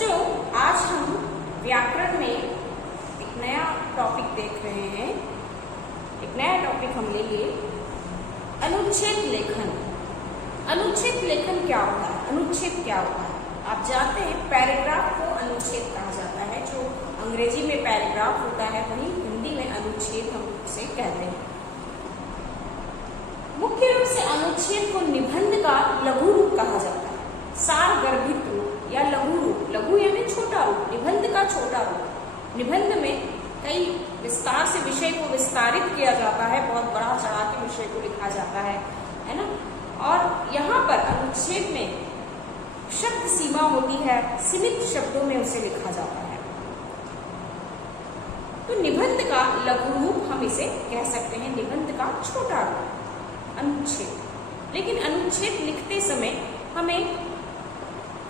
बच्चों, आज हम व्याकरण में एक नया टॉपिक देख रहे हैं। एक नया टॉपिक हम लेंगे अनुच्छेद लेखन। अनुच्छेद लेखन क्या होता है? अनुच्छेद क्या होता है? आप जानते हैं पैराग्राफ को अनुच्छेद कहा जाता है। जो अंग्रेजी में पैराग्राफ होता है वही हिंदी में अनुच्छेद हम उसे कहते हैं। मुख्य रूप से अनुच्छेद को निबंध का लघु रूप कहा जाता है। सार गर्भित रूप या लघु रूप, लघु यानी छोटा रूप, निबंध का छोटा रूप। निबंध में कई विस्तार से विषय को विस्तारित किया जाता है, बहुत बड़ा चढ़ा के विषय को लिखा जाता है ना। और यहाँ पर अनुच्छेद में शब्द सीमा होती है, सीमित शब्दों में उसे लिखा जाता है। तो निबंध का लघु रूप हम इसे कह सकते हैं, निबंध का छोटा रूप अनुच्छेद। लेकिन अनुच्छेद लिखते समय हमें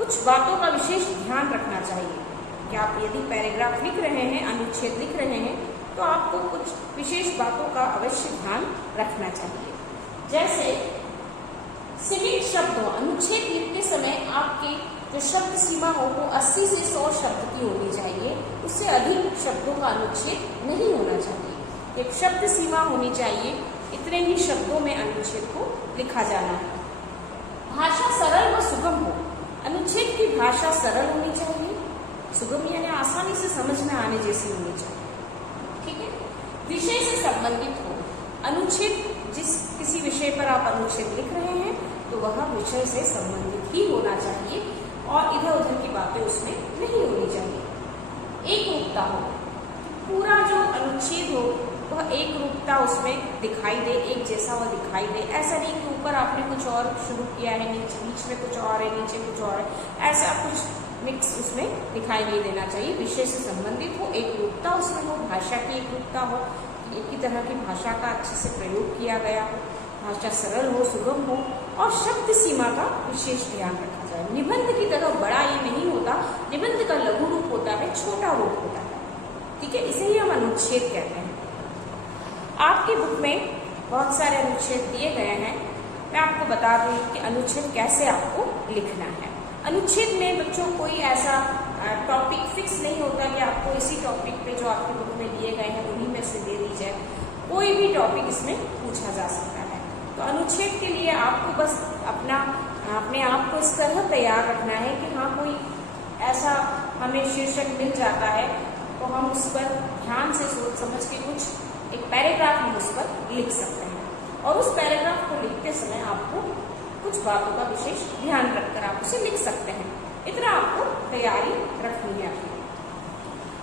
कुछ बातों का विशेष ध्यान रखना चाहिए कि आप यदि पैराग्राफ लिख रहे हैं, अनुच्छेद लिख रहे हैं, तो आपको कुछ विशेष बातों का अवश्य ध्यान रखना चाहिए। जैसे सीमित शब्दों, अनुच्छेद लिखते समय आपकी जो शब्द सीमा हो वो 80 से 100 शब्द की होनी चाहिए। उससे अधिक शब्दों का अनुच्छेद नहीं होना चाहिए। एक शब्द सीमा होनी चाहिए, इतने ही शब्दों में अनुच्छेद को लिखा जाना है। भाषा सरल व सुगम हो। अनुच्छेद की भाषा सरल होनी चाहिए, सुगम यानी आसानी से समझ में आने जैसी होनी चाहिए। ठीक है। विषय से संबंधित हो। अनुच्छेद जिस किसी विषय पर आप अनुच्छेद लिख रहे हैं तो वह विषय से संबंधित ही होना चाहिए और इधर उधर की बातें उसमें नहीं होनी चाहिए। एक रूपता हो, पूरा जो अनुच्छेद हो वह एक रूपता उसमें दिखाई दे, एक जैसा वह दिखाई दे। ऐसा नहीं कि ऊपर आपने कुछ और शुरू किया है, नीचे बीच में कुछ और है, नीचे कुछ और है, ऐसा कुछ मिक्स उसमें दिखाई नहीं देना चाहिए। विषय से संबंधित हो, एक रूपता उसमें हो, भाषा की एक रूपता हो, एक ही तरह की भाषा का अच्छे से प्रयोग किया गया हो, भाषा सरल हो, सुगम हो और शब्द सीमा का विशेष ध्यान रखा जाए। निबंध की तरह बड़ा ये नहीं होता, निबंध का लघु रूप होता है, छोटा रूप होता है। ठीक है, इसे ही हम अनुच्छेद कहते हैं। आपकी बुक में बहुत सारे अनुच्छेद दिए गए हैं। मैं आपको बता दूं कि अनुच्छेद कैसे आपको लिखना है। अनुच्छेद में बच्चों कोई ऐसा टॉपिक फिक्स नहीं होता कि आपको इसी टॉपिक पे जो आपकी बुक में दिए गए हैं उन्हीं में से दे दी जाए। कोई भी टॉपिक इसमें पूछा जा सकता है। तो अनुच्छेद के लिए आपको बस अपने आप को इस तरह तैयार रखना है कि हाँ, कोई ऐसा हमें शीर्षक मिल जाता है तो हम उस पर ध्यान से सोच समझ के कुछ एक पैराग्राफ हम उस पर लिख सकते हैं और उस पैराग्राफ को लिखते समय आपको कुछ बातों का विशेष ध्यान रखकर आप उसे लिख सकते हैं। इतना आपको तैयारी रखनी है।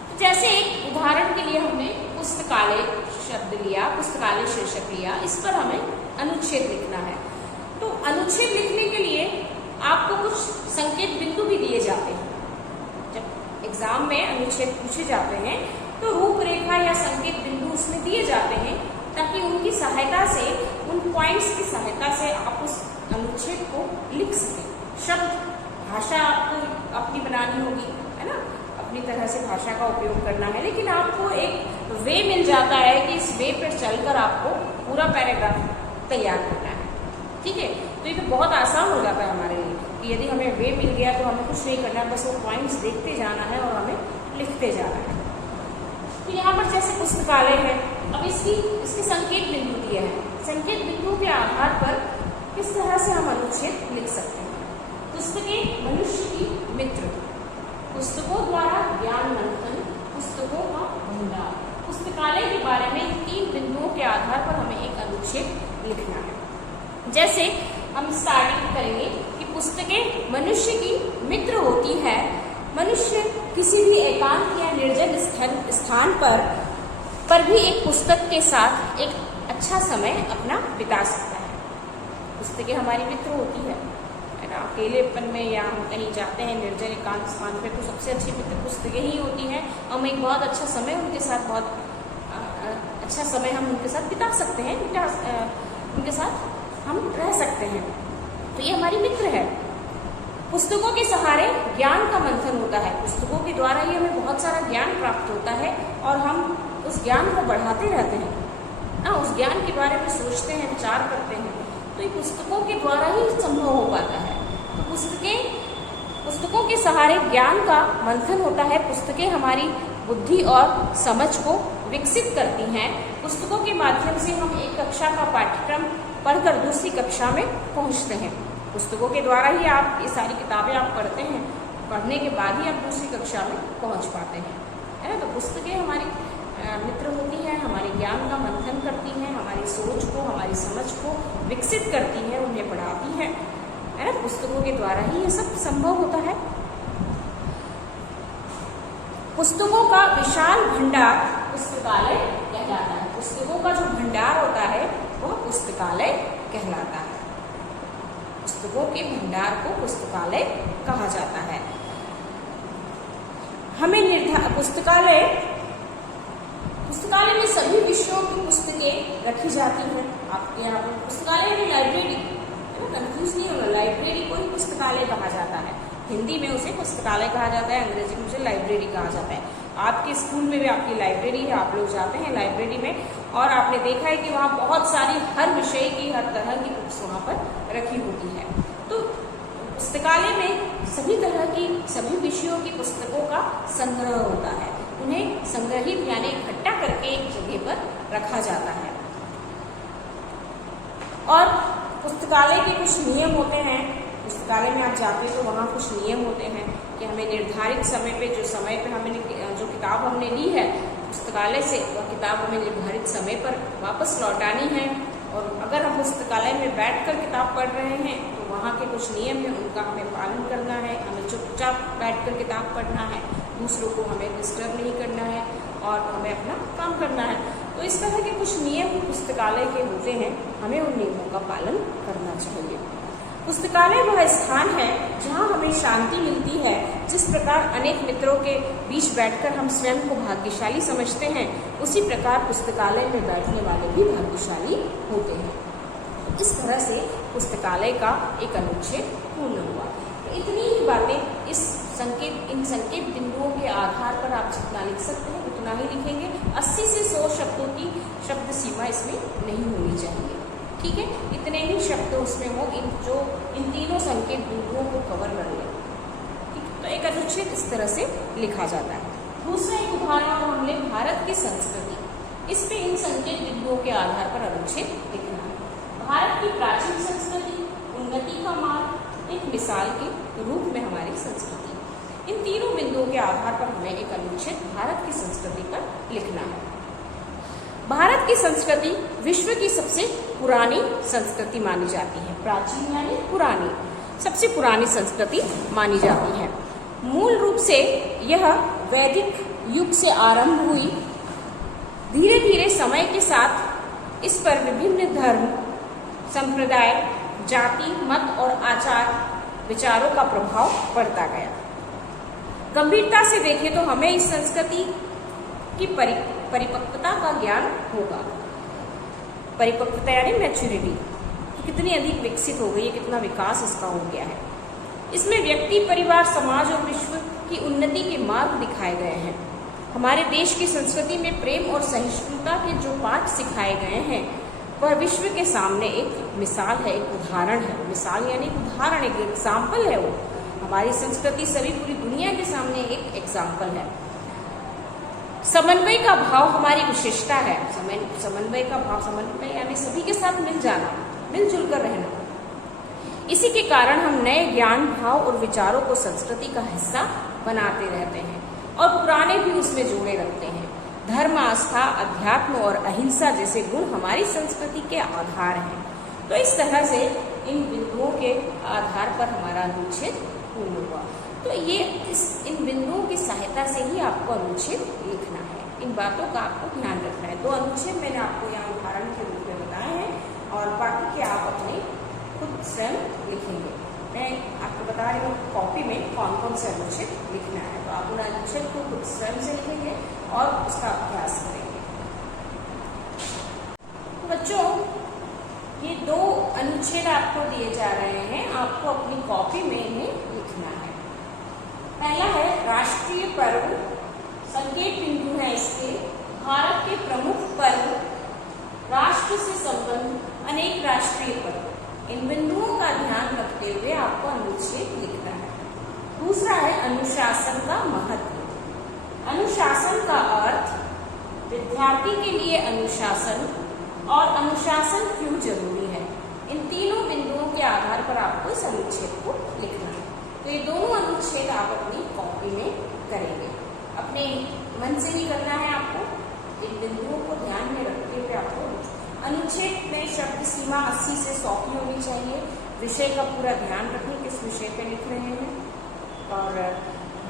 तो जैसे एक उदाहरण के लिए हमने पुस्तकालय शब्द लिया, पुस्तकालय शीर्षक लिया, इस पर हमें अनुच्छेद लिखना है। तो अनुच्छेद लिखने के लिए आपको कुछ संकेत बिंदु भी दिए जाते हैं। जब एग्जाम में अनुच्छेद पूछे जाते हैं तो रूपरेखा या संकेत बिंदु उसमें दिए जाते हैं ताकि उनकी सहायता से, उन पॉइंट्स की सहायता से आप उस अनुच्छेद को लिख सकें। शब्द भाषा आपको अपनी बनानी होगी, है ना, अपनी तरह से भाषा का उपयोग करना है, लेकिन आपको एक वे मिल जाता है कि इस वे पर चलकर आपको पूरा पैराग्राफ तैयार करना है। ठीक है, तो ये तो बहुत आसान हो जाता है हमारे लिए कि यदि हमें वे मिल गया तो हमें कुछ नहीं करना, बस वो पॉइंट्स देखते जाना है और हमें लिखते जाना है। तो यहाँ पर जैसे पुस्तकालय है, अब इसके संकेत बिंदु दिए हैं। संकेत बिंदु के आधार पर किस तरह से हम अनुच्छेद लिख सकते हैं। पुस्तकें मनुष्य की मित्र, पुस्तकों द्वारा ज्ञान मंथन, पुस्तकों का भंडार। पुस्तकालय के बारे में इन 3 बिंदुओं के आधार पर हमें एक अनुच्छेद लिखना है। जैसे हम स्टार्टिंग करेंगे कि पुस्तकें मनुष्य की मित्र होती है। मनुष्य किसी भी एकांत या निर्जन स्थान पर भी एक पुस्तक के साथ एक अच्छा समय अपना बिता सकता है। पुस्तकें हमारी मित्र होती है ना। अकेलेपन में या हम कहीं जाते हैं निर्जन एकांत स्थान पे तो सबसे अच्छी मित्र पुस्तकें ही होती हैं। हम एक बहुत अच्छा समय उनके साथ, बहुत अच्छा समय हम उनके साथ बिता सकते हैं, उनके साथ हम रह सकते हैं। तो ये हमारी मित्र है। पुस्तकों के सहारे ज्ञान का मंथन होता है। पुस्तकों के द्वारा ही हमें बहुत सारा ज्ञान प्राप्त होता है और हम उस ज्ञान को बढ़ाते रहते हैं ना, उस ज्ञान के बारे में सोचते हैं, विचार करते हैं। तो ये पुस्तकों के द्वारा ही संभव हो पाता है। तो पुस्तकों के सहारे ज्ञान का मंथन होता है। पुस्तकें हमारी बुद्धि और समझ को विकसित करती हैं। पुस्तकों के माध्यम से हम एक कक्षा का पाठ्यक्रम पढ़कर दूसरी कक्षा में पहुंचते हैं। पुस्तकों के द्वारा ही आप ये सारी किताबें आप पढ़ते हैं, पढ़ने के बाद ही आप दूसरी कक्षा में पहुंच पाते हैं, है ना। तो पुस्तकें हमारी मित्र होती हैं, हमारे ज्ञान का मंथन करती हैं, हमारी सोच को, हमारी समझ को विकसित करती हैं, उन्हें बढ़ाती हैं, है ना। पुस्तकों के द्वारा ही ये सब संभव होता है। पुस्तकों का विशाल भंडार पुस्तकालय कहलाता है। पुस्तकों का जो भंडार होता है वह पुस्तकालय कहलाता है। पुस्तकों के भंडार को पुस्तकालय कहा जाता है। हमें पुस्तकालय में सभी विषयों की पुस्तकें रखी जाती हैं। आपके यहाँ पर पुस्तकालय में लाइब्रेरी, है ना, कंफ्यूज नहीं होगा, लाइब्रेरी को ही पुस्तकालय कहा जाता है। हिंदी में उसे पुस्तकालय कहा जाता है, अंग्रेजी में उसे लाइब्रेरी कहा जाता है। आपके स्कूल में भी आपकी लाइब्रेरी है, आप लोग जाते हैं लाइब्रेरी में और आपने देखा है कि वहाँ बहुत सारी हर विषय की, हर तरह की बुक्स वहाँ पर रखी होती है। तो पुस्तकालय में सभी तरह की, सभी विषयों की पुस्तकों का संग्रह होता है। उन्हें संग्रहित यानी इकट्ठा करके एक जगह पर रखा जाता है। और पुस्तकालय के कुछ नियम होते हैं। पुस्तकालय में आप जाते तो वहाँ कुछ नियम होते हैं कि हमें निर्धारित समय पे, जो समय पे हमें जो किताब हमने ली है पुस्तकालय से, वह किताब हमें निर्धारित समय पर वापस लौटानी है। और अगर हम पुस्तकालय में बैठकर किताब पढ़ रहे हैं तो वहाँ के कुछ नियम हैं, उनका हमें पालन करना है। हमें चुपचाप बैठकर किताब पढ़ना है, दूसरों को हमें डिस्टर्ब नहीं करना है और हमें अपना काम करना है। तो इस तरह के कुछ नियम पुस्तकालय के होते हैं, हमें उन नियमों का पालन करना चाहिए। पुस्तकालय वह स्थान है जहाँ हमें शांति मिलती है। जिस प्रकार अनेक मित्रों के बीच बैठकर हम स्वयं को भाग्यशाली समझते हैं, उसी प्रकार पुस्तकालय में बैठने वाले भी भाग्यशाली होते हैं। इस तरह से पुस्तकालय का एक अनुच्छेद पूर्ण हुआ। इतनी ही बातें इन संकेत बिंदुओं के आधार पर आप जितना लिख सकते हैं उतना ही लिखेंगे। 80 से 100 शब्दों की शब्द सीमा इसमें नहीं होनी चाहिए, ठीक है। इतने ही शब्द उसमें हो इन तीनों संकेत बिंदुओं को कवर कर ले, ठीक। तो एक अनुच्छेद इस तरह से लिखा जाता है। दूसरा एक उदाहरण हम ले, भारत की संस्कृति। इस पे इन संकेत बिंदुओं के आधार पर अनुच्छेद लिखना है। भारत की प्राचीन संस्कृति, उन्नति का मार्ग, एक मिसाल के रूप में हमारी संस्कृति। इन तीनों बिंदुओं के आधार पर हमें एक अनुच्छेद भारत की संस्कृति पर लिखना है। भारत की संस्कृति विश्व की सबसे पुरानी संस्कृति मानी जाती है। प्राचीन यानी पुरानी, सबसे पुरानी संस्कृति मानी जाती है। मूल रूप से यह वैदिक युग से आरंभ हुई। धीरे धीरे समय के साथ इस पर विभिन्न धर्म, संप्रदाय, जाति, मत और आचार विचारों का प्रभाव पड़ता गया। गंभीरता से देखें तो हमें इस संस्कृति की परिपक्वता का ज्ञान होगा। परिपक्वता यानी मैच्योरिटी, कितनी अधिक विकसित हो गई है, कितना विकास इसका हो गया है। इसमें व्यक्ति, परिवार, समाज और विश्व की उन्नति के मार्ग दिखाए गए हैं। हमारे देश की संस्कृति में प्रेम और सहिष्णुता के जो पाठ सिखाए गए हैं वह विश्व के सामने एक मिसाल है, एक उदाहरण है। मिसाल यानी उदाहरण, एक एग्जाम्पल है। वो हमारी संस्कृति सभी पूरी दुनिया के सामने एक एग्जाम्पल है। समन्वय का भाव हमारी विशेषता है। समन्वय का भाव, समन्वय यानी सभी के साथ मिल जाना, मिलजुल कर रहना। इसी के कारण हम नए ज्ञान, भाव और विचारों को संस्कृति का हिस्सा बनाते रहते हैं और पुराने भी उसमें जोड़े रखते हैं। धर्म, आस्था, अध्यात्म और अहिंसा जैसे गुण हमारी संस्कृति के आधार हैं। तो इस तरह से इन बिंदुओं के आधार पर हमारा अनुच्छेद पूर्ण हुआ। तो ये इन बिंदुओं की सहायता से ही आपको अनुच्छेद लिखना है। इन बातों का आपको ध्यान रखना है। 2 अनुच्छेद मैंने आपको यहाँ उदाहरण के रूप में बताए हैं और बाकी के आप अपने खुद स्वयं लिखेंगे। मैं आपको बता रही हूँ कॉपी में कौन कौन से अनुच्छेद लिखना है, तो आप उन अनुच्छेद को खुद स्वयं से लिखेंगे और उसका अभ्यास करेंगे। तो बच्चों, ये 2 अनुच्छेद आपको दिए जा रहे हैं, आपको अपनी कॉपी में इन्हें लिखना है। पहला है राष्ट्रीय पर्व। संकेत बिंदु है इसके, भारत के प्रमुख पर्व, राष्ट्र से संबंध, अनेक राष्ट्रीय पर्व। इन बिंदुओं का ध्यान रखते हुए आपको अनुच्छेद लिखना है। अनुशासन का महत्व। अनुशासन का अर्थ विद्यार्थी के लिए अनुशासन और अनुशासन क्यों जरूरी है, इन तीनों बिंदुओं के आधार पर आपको इस अनुच्छेद को लिखना है। तो ये दोनों अनुच्छेद आप अपनी कॉपी में करेंगे, अपने मन से ही करना है आपको। इन बिंदुओं को ध्यान में रखते हुए आपको अनुच्छेद में शब्द सीमा 80 से 100 की होनी चाहिए। विषय का पूरा ध्यान रखें किस विषय पे लिख रहे हैं, और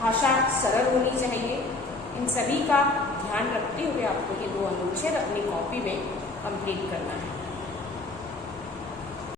भाषा सरल होनी चाहिए। इन सभी का ध्यान रखते हुए आपको ये 2 अनुच्छेद अपनी कॉपी में कंप्लीट करना है।